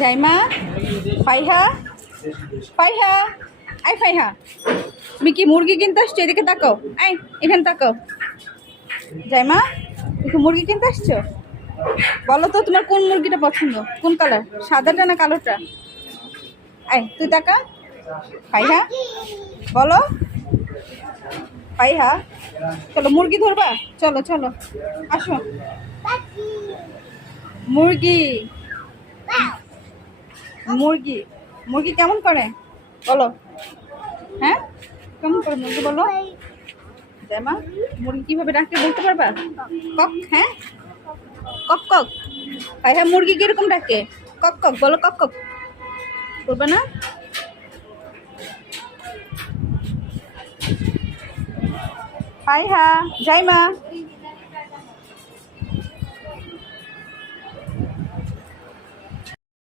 Zaima, ফাইহা, ফাইহা, I ফাইহা, তুমি কি মুরগি কিনতে আসছো? এদিকে তাকাও, আই এখানে তাকাও। জাইমা, তুমি মুরগি কিনতে আসছো? বলো তো তোমার কোন মুরগিটা পছন্দ, কোন কালার, সাদাটা না কালোটা? আই তুই তাকা। ফাইহা বলো, ফাইহা চলো মুরগি ধরবা, চলো চলো আসো। মুরগি, মুরগি, মুরগি কেমন করে বলো? হ্যাঁ কেমন করে মুরগি বলো? জামা, মুরগি কিভাবে ডাকে বলতে পারবা? কক, হ্যাঁ কক কক। হ্যাঁ মুরগি কিরকম ডাকে? কক কক বলো, কক কক বলবে না? হাই হ্যাঁ জাইমা।